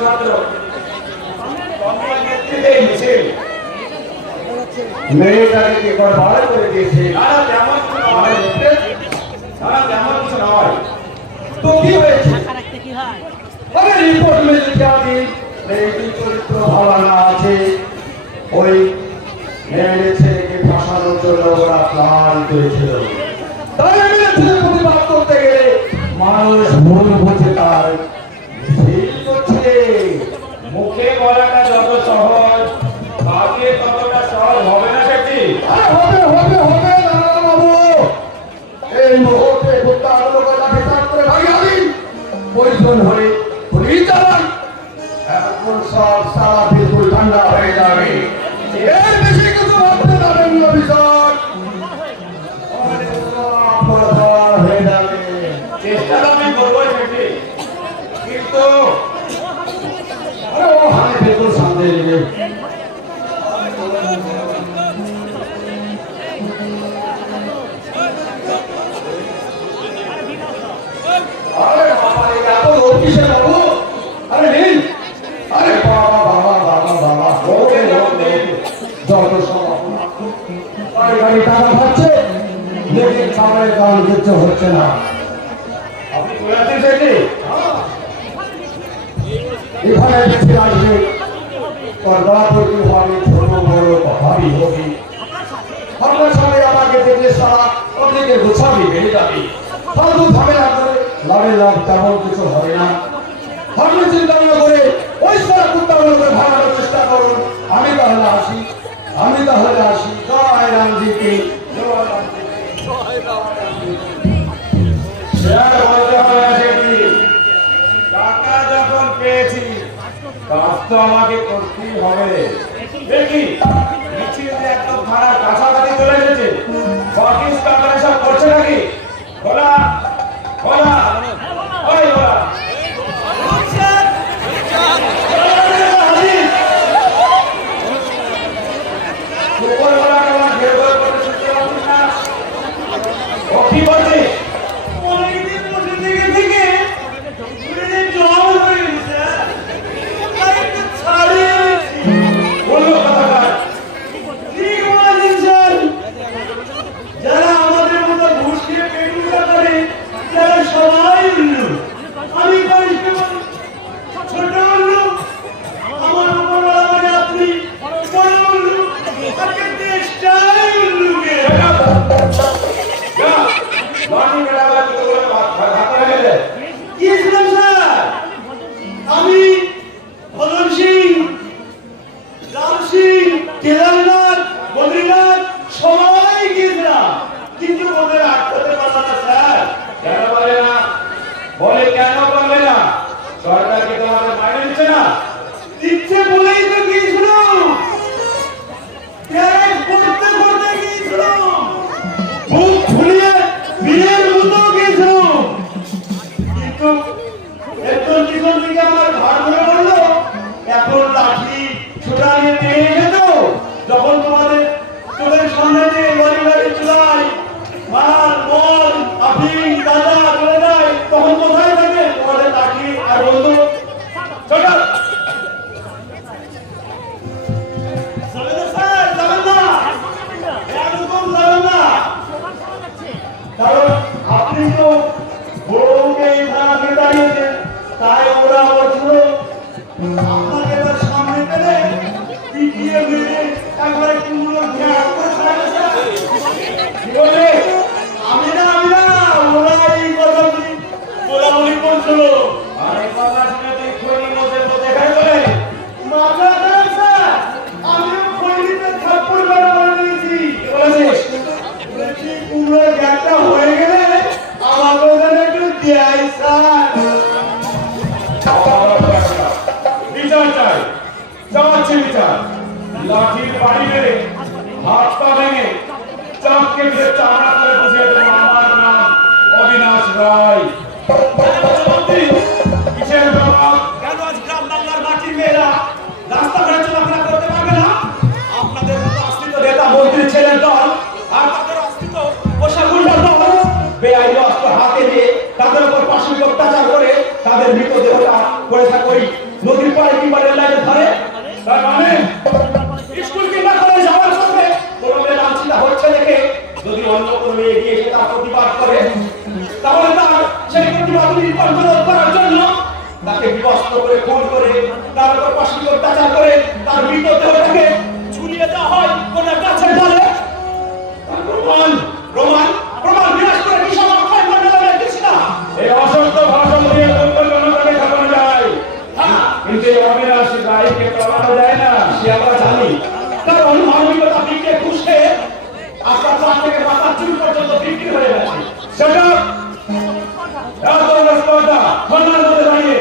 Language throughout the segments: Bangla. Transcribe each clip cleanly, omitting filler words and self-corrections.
ছাত্র মেয়েটাকে কি বার করে দিয়েছে? তেমন কিছু নয়। তো কি হয়েছে? আরে রিপোর্ট মেডিকেল মেয়েটির চরিত্র ভালো না আছে, ওই মেয়ের ছেলেকে ফাঁসানোর জন্য ওরা প্ল্যান করেছিল। তাই মেয়ের ছেলে প্রতিবাদ করতে গেলে মানুষ ভুল বুঝে তার মিছিল করছে। মুখে বলাটা যত সহজ, কাজে ততটা সহজ হবে না সেটি। হবে হবে হবে নানা বাবু, এই মুহূর্তে গোটা আলোচনাকে তার করে ভাগিয়ে প্রয়োজন হলে পুলিশ চালান, এখন সব সারা বিলকুল ঠান্ডা হয়ে যাবে। এর বেশি কিছু ভাবতে যাবেন না, বিষয় হয়ে যাবে। চেষ্টা আমি করবো সেটি, কিন্তু আমি বিলকুল সামনে নেবে। আরে বাবা, এত লোক কিসের বাবু? আরে নীল, আরে বাবা বাবা বাবা বাবা, যত সব গাড়ি টাকা পাচ্ছে, লেকিন খাবারের দাম দিতে হচ্ছে না। আপনি বলেছেন সেটি এখানে বেশি আসবে, কর্মাপতি হবে, ছোট বড় ভাবি হবে। আপনার সঙ্গে আমাকে দেখলে সারা ওদিকে গোছাবি বেড়ে যাবে। ফালতু ঝামেলা করে লাভে লাভ তেমন কিছু হবে না। আপনি চিন্তা না করে ওই সারা কুত্তাগুলোকে ভাড়ানোর চেষ্টা করুন। আমি তাহলে আসি। জয় রামজিকে, জয় রামজিকে। টাকা যখন পেয়েছি, কাজ তো আমাকে করতেই হবে। দেখি মিছিল একদম থানার কাছাকাছি চলে এসেছে। পাকিস্তান সব করছে নাকি? বলা বলা ওই বলা কি বলছে? লাঠির বাড়ি মেরে হাত পা ভেঙে চাপকে ধরে চামড়া করে বুঝিয়ে দেবো আমার নাম অবিনাশ রায়। কিসের ব্যাপার? কেন আজ গ্রাম বাংলার মাটির মেয়েরা রাস্তাঘাটে চলাফেরা করতে পারবে না? আপনাদের মতো আশ্রিত নেতা মন্ত্রীর ছেলের দল আর তাদের আশ্রিত পোশাক গুন্ডার দল বেআইনি অস্ত্র হাতে নিয়ে তাদের উপর পাশবিক অত্যাচার করে তাদের মৃতদেহটা পড়ে থাকা নদীর পাড়ে কিংবা রেল লাইনের ধারে, তার মানে স্কুল কিংবা কলেজ যাওয়ার সময় কোনো মেয়ে লাঞ্ছিতা হচ্ছে দেখে যদি অন্য কোনো মেয়ে এগিয়ে এসে তার প্রতিবাদ করে, তাহলে তার সেই প্রতিবাদ নির্বাচন করার জন্য তাকে বিবস্ত্র করে খুন করে তার উপর পাশবিক অত্যাচার করে তার মৃতদেহটাকে ঝুলিয়ে দেওয়া হয় কোন গাছের ডালে। প্রমাণ প্রমাণ প্রমাণ বিনাশ করে কি সব অক্ষয় মন্ডলে দেখছি না। এই অসত্য ভাষণ দিয়ে জনগণকে খাওয়ানো যায়, কিন্তু এই অবিনাশ রায়কে খাওয়ানো যায় না, সে আমরা জানি। কারণ মানবিকতা বিক্রি খুশে আপনার প্রাণ থেকে মাথা চুল পর্যন্ত বিক্রি হয়ে গেছে। সেটা এত রাস্তা খন্ডার মধ্যে দাঁড়িয়ে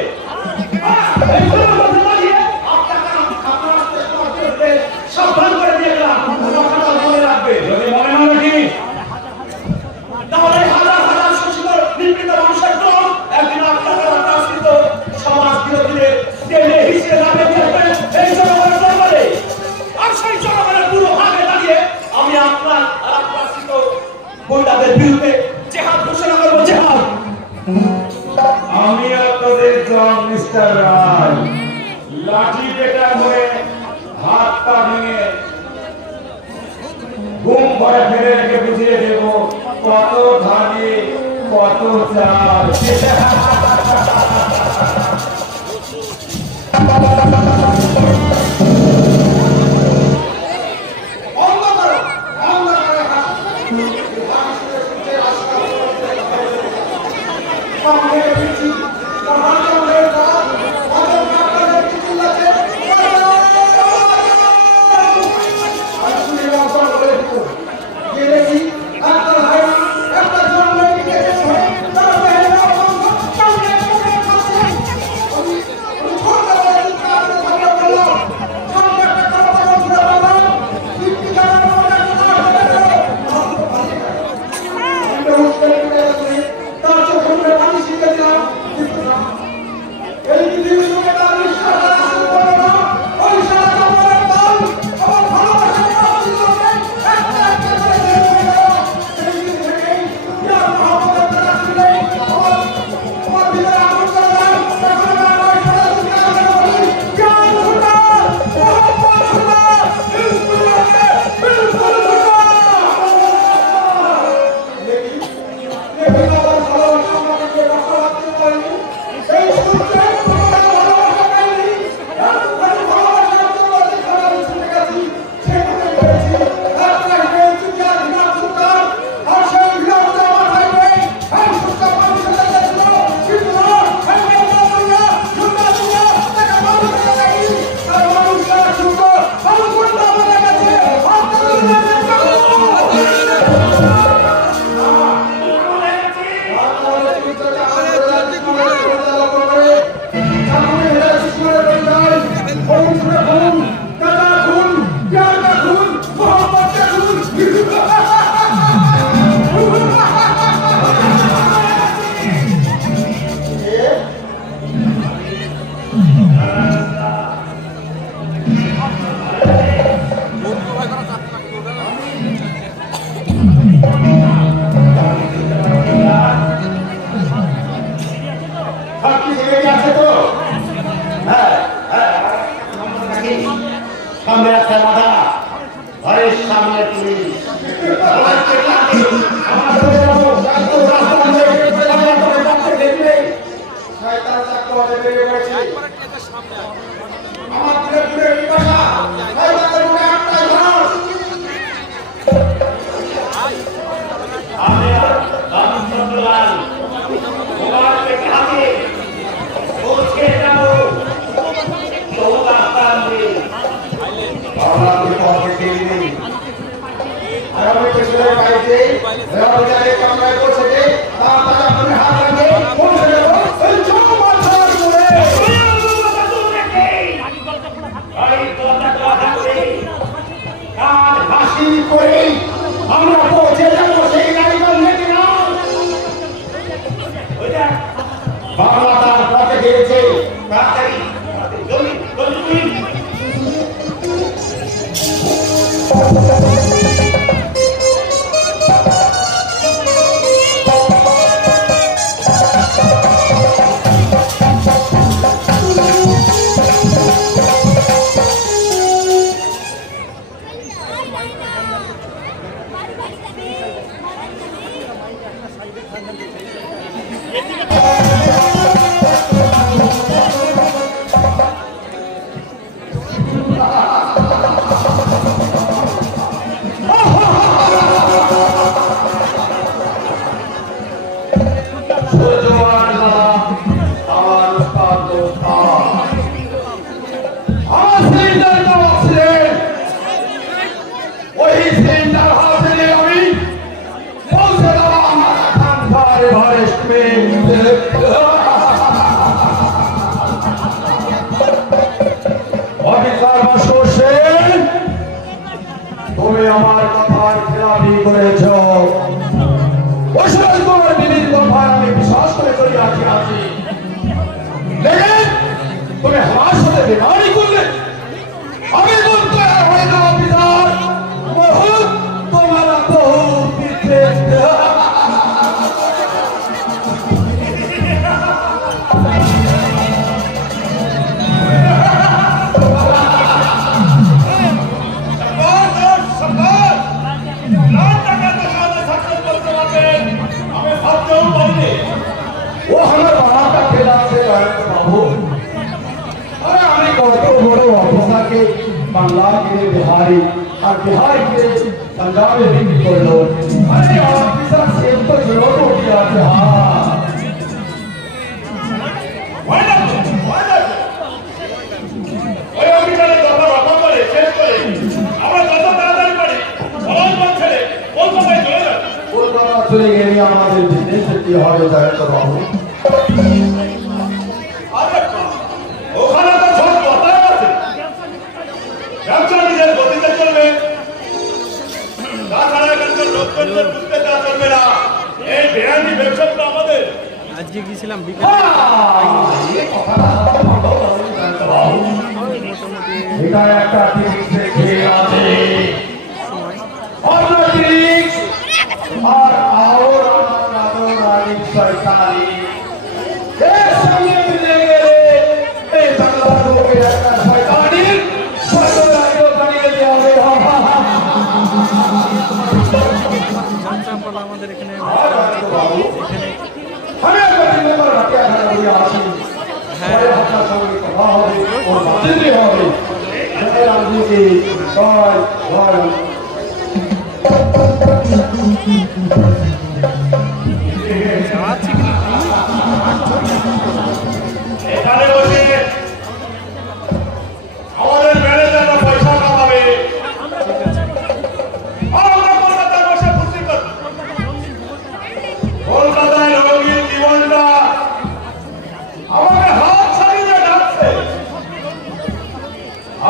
সাবধান করে দিয়ে গেলাম, কথাটা মনে রাখবে। যদি মনে না রাখি তাহলে হাজার হাজার শোষিত নিপীড়িত মানুষের দল একদিন আপনার রাষ্ট্রিত সমাজ বিরোধীদের টেনে হিসেবে লাভে থাকবে এই জনগণের দরবারে। আর সেই জনগণের পুরো ভাগে দাঁড়িয়ে আমি আপনার রাষ্ট্রিত গুন্ডাদের বিরুদ্ধে জেহাদ ঘোষণা করবো, জেহাদ। আমি আপনাদের জন মিস্টার রায় লাঠি পেটা করে হাত পা ভেঙে ঘুম ঘরে ফেলে রেখে বুঝিয়ে দেব কত ধানে কত চাল। সামনে একটা বাধা, ঘরের সামনে পুলিশ। আমরা পৌঁছে যাবো সেই গাড়িগঞ্জ থেকে না, বাংলা তার পথে গিয়েছে। তাড়াতাড়ি জলদি জলদি তুমি আমার কথার খেলাপি করেছ, তোমার দিদির কথায় আমি বিশ্বাস করে চলে আছি। তুমি আমার সাথে বেমানি করলে, আমি বলতে হয় না অফিসার, বহুত তোমার বহুত वो हमें बाहर का खेला से बाबू, अरे हमें कौतो बड़ो ऑफिसर के बंगला के बिहारी और बिहार के पंजाब में भी कर लो। अरे ऑफिसर सेम तो जरूर हो गया थे। हाँ ওই অফিসারের কথা রক্ষা করে শেষ করে আমরা যত তাড়াতাড়ি পারি সরঞ্জাম ছেড়ে কলকাতায় চলে যাই। কলকাতা চলে গেলে আমাদের বিজনেস কি হবে ডাক্তার বাবু? ওখানে তো সব কথাই আছে, ব্যবসা নিজের গতিতে চলবে, তাছাড়া এখানকার লোকজনকে বুঝতে দেওয়া চলবে না। এই বেআইনি ব্যবসাটা আমাদের আজকে গিয়েছিলাম এটা একটা ট্রিক্স দেখে আছে और ट्रिक्स और सरकारी एक संगे मिलेंगे ए बंगला हो गया सरकारी सरकारी बनिए जाओगे আমাদের এখানে हमें कोई नंबर हटिया है ये आशी है हटा सभी को होगी और दिल्ली होगी जय राम जी की जय जय এখানে বসে আমাদের ম্যানেজাররা পয়সা কামাবে, আমরা কলকাতায় বসে ফুর্তি করব। কলকাতায় রঙিন জীবনটা আমাকে হাত ছাড়িয়ে ডাকছে।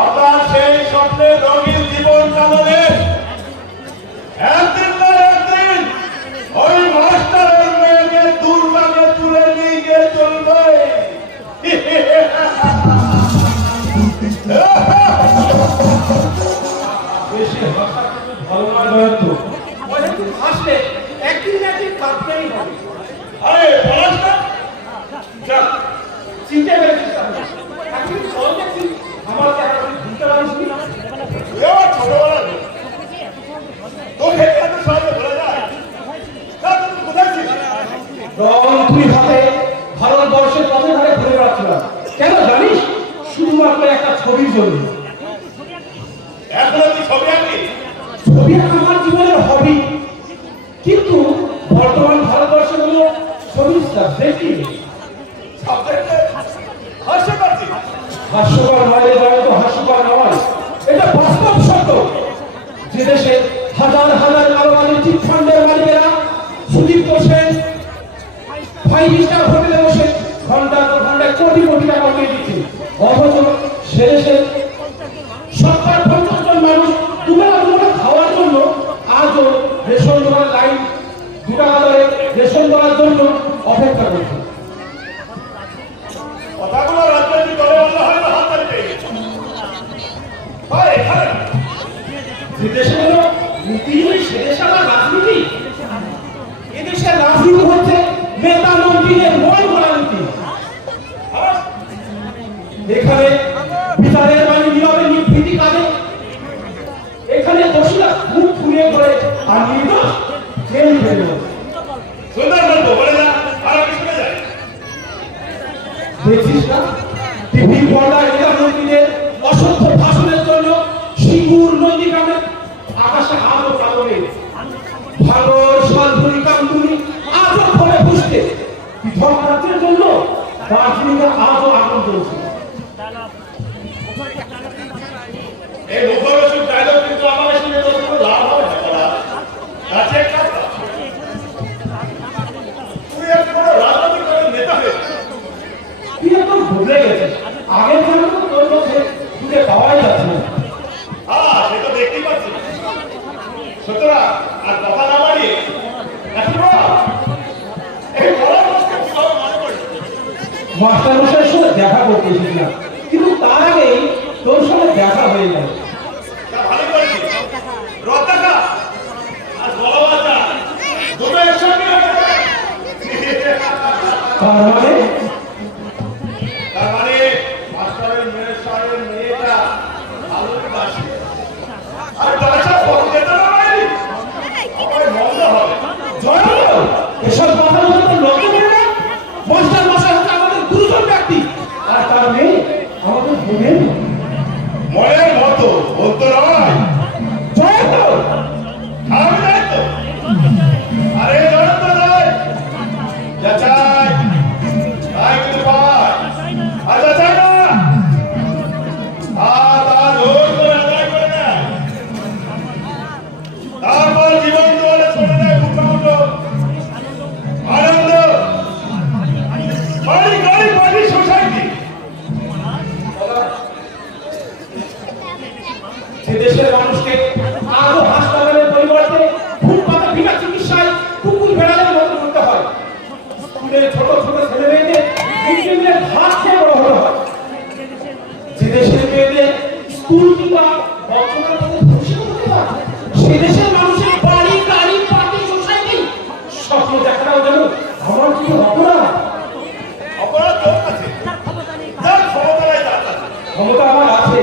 আপনার সেই স্বপ্নের রঙিন জীবন কামনে একদিন না একদিন ওই মাস্টারের মেয়েকে দুর্গাকে তুলে নিয়ে গিয়ে চলবে। বেশি ভালো নয় তো আসলে একদিন না একদিন কাঁদতেই হবে। আরে পলাশ না যাক, চিনতে পেরেছিস আপনি? একদিন চল দেখছি আমার টাকা দিতে পারিস নি। এবার ছোটবেলা তোকে এত সহজে বলা যায়? তুমি কোথায় ছিলি? রং তুই হাতে ভারতবর্ষের পথে ধারে ঘুরে বেড়াচ্ছিলাম, কেন জানিস? শুধুমাত্র একটা ছবির জন্য। এখনো তুই ছবি আঁকলি? ছবি আঁকা আমার জীবনের হবি, কিন্তু বর্তমান ভারতবর্ষে হলো ছবির সাবজেক্টই সাবজেক্টে হাসতে পারছি। হাস্যকর নয়, এটা তো হাস্যকর নয়, এটা বাস্তব সত্য। যে দেশে হাজার হাজার মালবাহী চিটফান্ডের মালিকেরা সুদীপ্ত সেন 5 স্টার হোটেলে বসে ঘন্টার পর ঘন্টায় কোটি কোটি টাকা উঠিয়ে দিচ্ছে, অথচ সে দেশে 70-50 জন মানুষ দুবেলা খাওয়ার জন্য আজও রেশন দোকানের লাইন 2 টাকা দরে রেশন করার জন্য অপেক্ষা করছে। কথাগুলো রাজনৈতিক দলে বললে হয়তো হাততালি পেয়ে গেছে। ভাই এখানে যে দেশে হলো নীতি, সে দেশে আবার রাজনীতি। এদেশের রাজনীতি হচ্ছে নেতা মন্ত্রীদের মন গড়া নীতি। এখানে বিচারের বাণী নীরবে নিভৃতি কাজে, এখানে দোষীরা মুখ ফুলিয়ে করে আর নির্দোষ জেল গেল। সুন্দর মাস্টার মশাইয়ের সঙ্গে দেখা করতে এসেছিলাম, কিন্তু তার আগেই তোর সঙ্গে দেখা হয়ে গেল। তা ভালো করেছি। রত্নাকা আর বড় বাচ্চা দুটো একসঙ্গে হবে। তার মানে মাস্টারের মেয়ের সাহেবের মেয়েটা ভালো বাসি। আর বাসা ফোন যেতে না ভাই, আমার মন্দ হবে। জয় এসব কথা বলে তো লক্ষ্য করে না। মাস্টার মশাই হচ্ছে আমাদের গুরুজন ব্যক্তি, আর তার মেয়ে আমাদের বোনের মতো। মনের মতো বলতো নয়। জয় তো আমি যাই তো। আরে জয়ন্ত যাই যা চাই তাই কিন্তু পাই। আর যা চাই না তা জোর করে আদায় করে নেয়। তারপর জীবন জলে ছেড়ে দেয় উৎসাহ আনন্দ বাড়ি গাড়ি বাড়ি সোসাইটি। যে দেশের মানুষকে আজও হাসপাতালের পরিবর্তে ফুটপাতে বিনা চিকিৎসায় কুকুর বেড়ালের মতো করতে হয়। স্কুলের ছোট ছোট ছেলে মেয়েদের মিড ভাত খেয়ে বড় হতে হয়। যে দেশের মেয়েদের স্কুল কিংবা বর্তমানে তাদের ভবিষ্যৎ হতে হয়, সে দেশের মানুষের বাড়ি গাড়ি পার্টি সোসাইটি স্বপ্ন দেখাটাও যেন আমার কি অপরাধ। অপরাধ তোর কাছে, যার ক্ষমতায় তার কাছে। ক্ষমতা আমার আছে,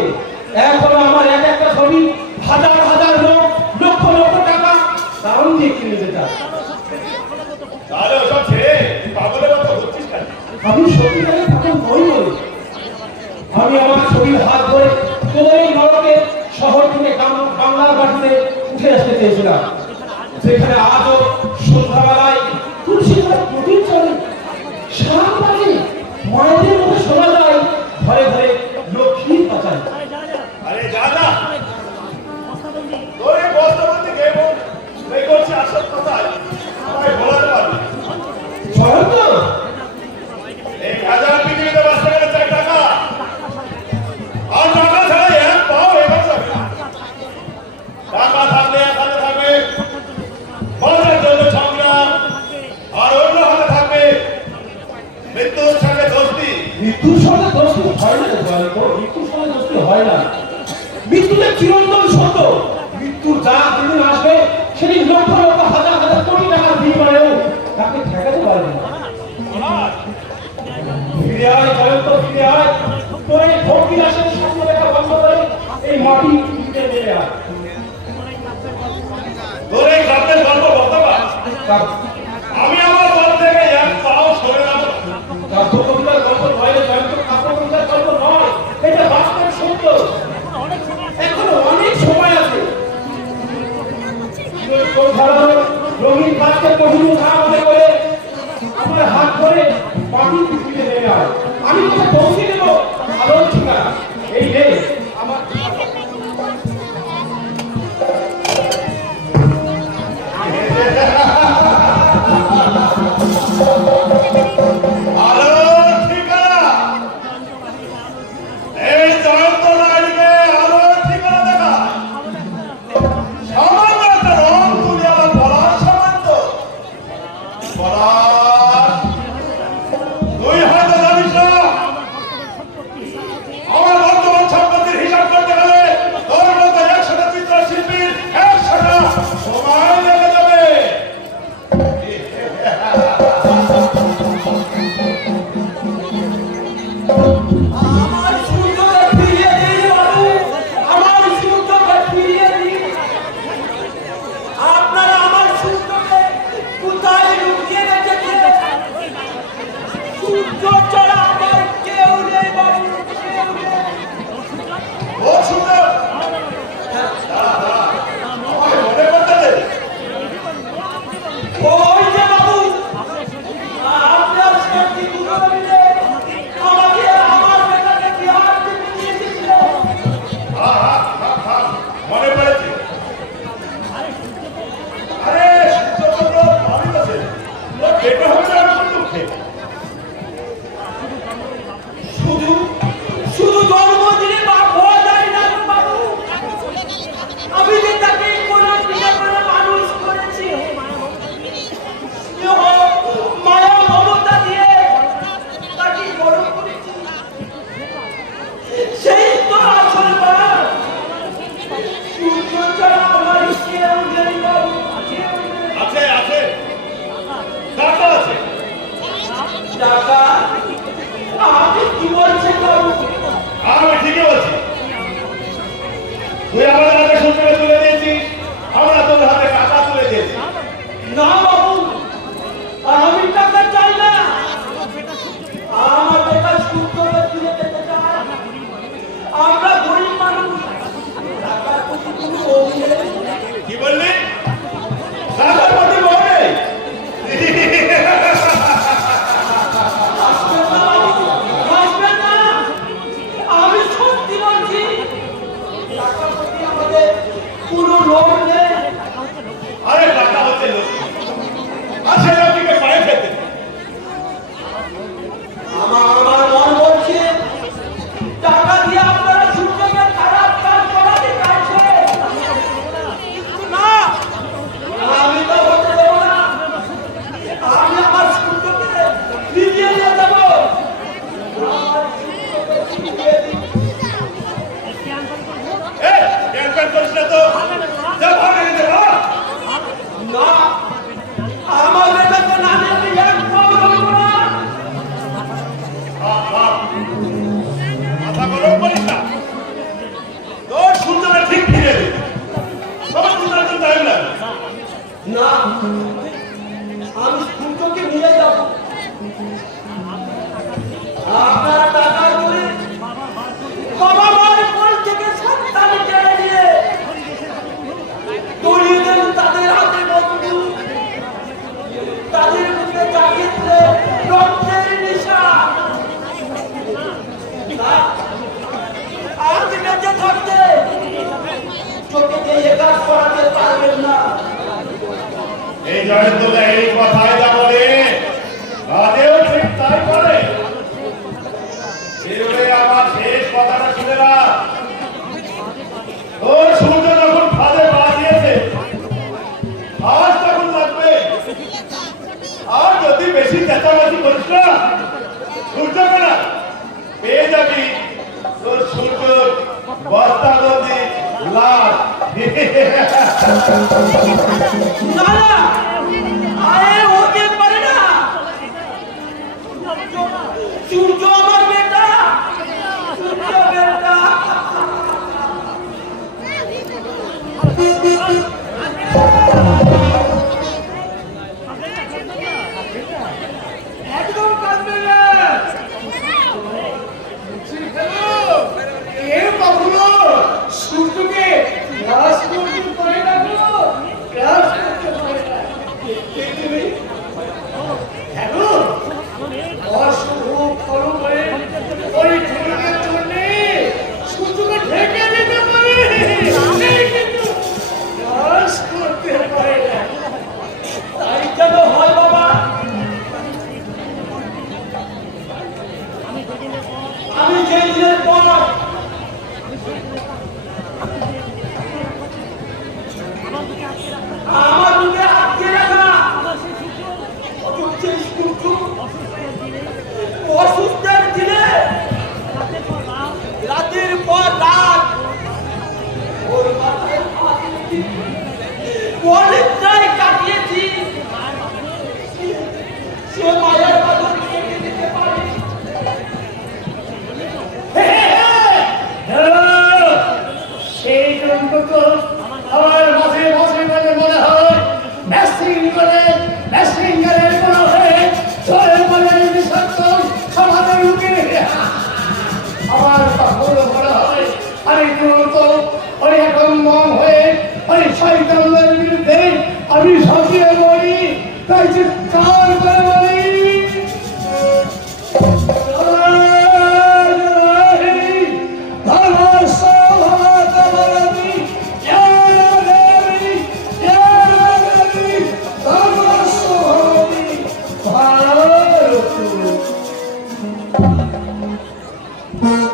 এখনো আমার এক একটা ছবি হাজার হাজার লোক লক্ষ লক্ষ টাকা দাম দিয়ে কিনে যেতে চায়। তাহলে ওসব ছেড়ে তুই পাগলের মতো হচ্ছিস কেন? আমি সত্যিকারে তাকে নই বলে আমি আমার ছবির হাত ধরে তোদের এই নরকে শহর থেকে বাংলার বাড়িতে উঠে আসতে চেয়েছিলাম, যেখানে আজও সন্ধ্যাবেলায় তুলসী ঘরে প্রদীপ চলে, সাত বাজে মায়েদের মধ্যে শোনা যায় ঘরে ঘরে লক্ষ্মীর পাচার। আরে যা না, তোর এই বস্তাবন্দি গেম এই করছি আসল কথায় আমায় বলাতে পারবি। জয়ন্ত এই হাজার পৃথিবীতে বাঁচতে গেলে চাই টাকা, আর টাকা ছাড়া এক পাও এবার যাবে না। টাকা থাকলে এক হাতে থাকবে বাঁচার জন্য সংগ্রাম, আর অন্য হাতে থাকবে মৃত্যুর সঙ্গে দোস্তি। মৃত্যুর সঙ্গে দোস্তি হয় না জয়ন্ত, মৃত্যুর সঙ্গে দোস্তি হয় না। মৃত্যুতে চিরন্তন সত্য, মৃত্যুর যা যেদিন আসবে সেদিন লক্ষ লক্ষ হাজার হাজার কোটি টাকার বিনিময়েও তাকে ঠেকাতে পারবে না। ফিরে আয় জয়ন্ত, ফিরে আয়, তোর এই ভোগ বিলাসের স্বপ্ন দেখা বন্ধ করে এই মাটি পৃথিবীতে নেমে আয়। তোর এই গল্পের গল্প বলতে পার, আমি আমার দল থেকে এক পাও সরে যাব। কাব্য কবিতার গল্প নয় রে জয়ন্ত, কাব্য কবিতার গল্প নয়, এটা বাস্তব সত্য। এখনো অনেক সময় আছে। তোর ধরো রঙিন কাজকে কহিনু না মনে করে আমার হাত ধরে মাটি পৃথিবীতে নেমে আয়। আমি তোকে পৌঁছে দেবো আলোর ঠিকানা। এই রে আমার আলোর ঠিকানা, এই জয়ন্ত নারীকে আলোর ঠিকানা দেখা। সামান্য একটা রং তুলি আমার বলার সামান্য বলার, তুই হয়তো জানিস না আমার বর্তমান সম্পত্তির হিসাব করতে গেলে তোর মতো 100টা চিত্রশিল্পীর 100টা সময় লেগে যাবে। আমার সূর্যকে ফিরিয়ে দিন বাবু, আমার সূর্যকে ফিরিয়ে দিন। আপনারা আমার সূর্যকে কোথায় লুকিয়ে রেখেছেন বিজয় তো এই কথাই যা বলে কাজেও ঠিক তাই করে। এবারে আমার শেষ কথাটা শুনে না। তোর সূর্য যখন ফাঁদে পা দিয়েছে আজ তখন লাগবে। আর যদি বেশি চেঁচামেচি করিস না সূর্যকে না পেয়ে যাবি তোর সূর্য বস্তা নদী লাভ। না না আরে হতে পারে না, সূর্য আমার বেটা, সূর্য বেটা। একদম কাঁদবে না। এ বাবুলো সূর্যকে গ্রাস করতে পারে না গো, গ্রাস করতে পারে না। তুমি হ্যালো অশুভ ফলো করে ওই ঝুলকের জন্য সূর্যকে ঢেকে দিতে পারে কিন্তু গ্রাস করতে পারে না। তাই যেন হয় বাবা, আমি যেই দিনের পর আমার বুকে আটকে রাখা অসুস্থের দিনে রাতের পর রাত ওর মাথায় অনেকটাই কাটিয়েছি। সে মায়ের বাদল কেটে দিতে পারে। সেই জন্য তো আমার মাঝে মাঝে মনে হয় মেসিঙ্গারের মনে হয় চলে বলে বিষাক্ত সমাজের রুখে আমার তখন মনে হয় আমি দ্রুত ওই এখন মন হয়ে ওই শয়তানের বিরুদ্ধে আমি সক্রিয় বলি, তাই চিৎকার করে বলি Thank you.